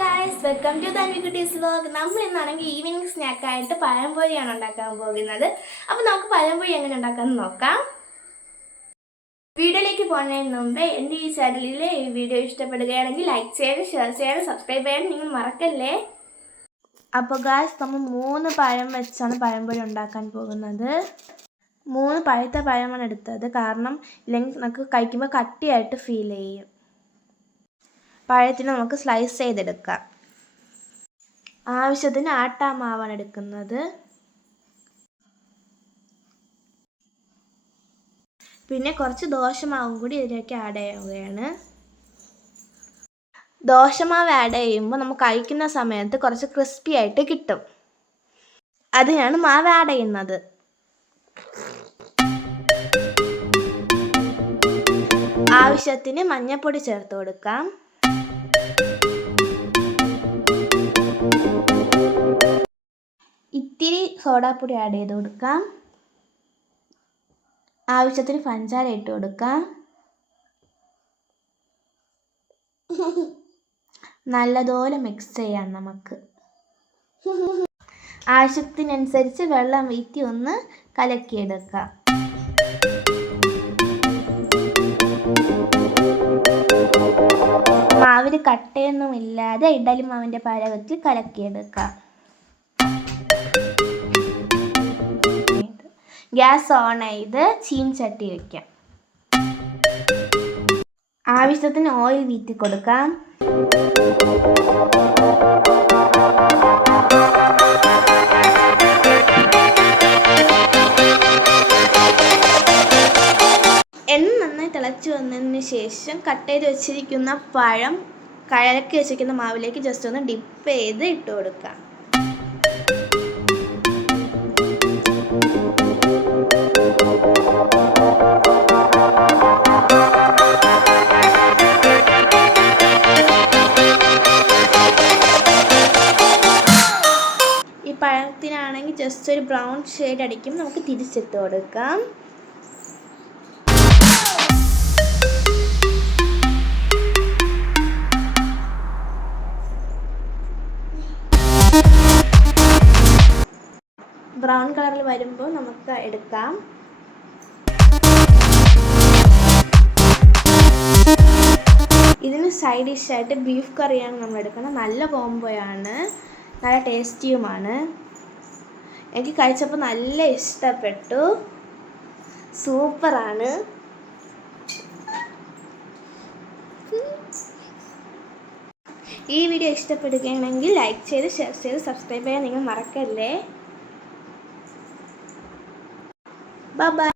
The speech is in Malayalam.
ഗായ്സ് വെൽക്കം ടു തൻവി കുട്ടീസ് വ്ലോഗ് നമ്മൾ ഇന്നാണെങ്കിൽ ഈവനിങ് സ്നാക്കായിട്ട് പഴംപൊരിയാണ് ഉണ്ടാക്കാൻ പോകുന്നത്. അപ്പോൾ നമുക്ക് പഴംപൊരി എങ്ങനെ ഉണ്ടാക്കാമെന്ന് നോക്കാം. വീഡിയോയിലേക്ക് പോകുന്നതിന് മുമ്പേ എന്റെ ഈ ചാനലിലെ ഈ വീഡിയോ ഇഷ്ടപ്പെടുകയാണെങ്കിൽ ലൈക്ക് ചെയ്യാനും ഷെയർ ചെയ്യാനും സബ്സ്ക്രൈബ് ചെയ്യാൻ നിങ്ങൾ മറക്കല്ലേ? അപ്പോൾ ഗായ്സ് നമ്മൾ മൂന്ന് പഴം വെച്ചാണ് പഴംപൊരി ഉണ്ടാക്കാൻ പോകുന്നത്. മൂന്ന് പഴുത്ത പഴമാണ് എടുത്തത്. കാരണം ഇല്ലെങ്കിൽ നമുക്ക് കഴിക്കുമ്പോൾ കട്ടിയായിട്ട് ഫീൽ ചെയ്യും. പഴത്തിന് നമുക്ക് സ്ലൈസ് ചെയ്തെടുക്കാം. ആവശ്യത്തിന് ആട്ടാമാവാണ് എടുക്കുന്നത്. പിന്നെ കുറച്ച് ദോശമാവും കൂടി ഇതിലേക്ക് ആഡ് ചെയ്യുകയാണ്. ദോശമാവ് ആഡ് ചെയ്യുമ്പോൾ നമുക്ക് കഴിക്കുന്ന സമയത്ത് കുറച്ച് ക്രിസ്പി ആയിട്ട് കിട്ടും. അതിനാണ് മാവ് ആഡ് ചെയ്യുന്നത്. ആവശ്യത്തിന് മഞ്ഞൾപ്പൊടി ചേർത്ത് കൊടുക്കാം. ഇത്തിരി സോഡാപ്പൊടി ആഡ് ചെയ്ത് കൊടുക്കാം. ആവശ്യത്തിന് പഞ്ചാര ഇട്ട് കൊടുക്കാം. നല്ലതുപോലെ മിക്സ് ചെയ്യാം നമുക്ക്. ആവശ്യത്തിനനുസരിച്ച് വെള്ളം വീറ്റി ഒന്ന് കലക്കിയെടുക്കാം. മാവിൽ കട്ടയൊന്നുമില്ലാതെ ഇഡലി മാവിന്റെ പാചകത്തിൽ കലക്കിയെടുക്കാം. ഗ്യാസ് ഓൺ ചെയ്ത് ചീൻചട്ടി വയ്ക്കാം ആവശ്യത്തിന് ഓയിൽ വീറ്റി കൊടുക്കാം. എണ്ണ നന്നായി തിളച്ചു വന്നതിന് ശേഷം കട്ടയിൽ വെച്ചിരിക്കുന്ന പഴം കഴക്കി വെച്ചിരിക്കുന്ന മാവിലേക്ക് ജസ്റ്റ് ഒന്ന് ഡിപ്പ് ചെയ്ത് ഇട്ട് കൊടുക്കാം. ഈ പഴത്തിനാണെങ്കിൽ ജസ്റ്റ് ഒരു ബ്രൗൺ ഷെയ്ഡ് അടിക്കും. നമുക്ക് തിരിച്ചിട്ട് കൊടുക്കാം. ബ്രൗൺ കളറിൽ വരുമ്പോൾ നമുക്ക് എടുക്കാം. ഇതിന് സൈഡ് ഡിഷായിട്ട് ബീഫ് കറിയാണ് നമ്മൾ എടുക്കുന്നത്. നല്ല കോംബോയാണ് നല്ല ടേസ്റ്റിയുമാണ്. എനിക്ക് കഴിച്ചപ്പോൾ നല്ല ഇഷ്ടപ്പെട്ടു. സൂപ്പറാണ്. ഈ വീഡിയോ ഇഷ്ടപ്പെടുകയാണെങ്കിൽ ലൈക്ക് ചെയ്ത് ഷെയർ ചെയ്ത് സബ്സ്ക്രൈബ് ചെയ്യാൻ നിങ്ങൾ മറക്കല്ലേ? Bye-bye!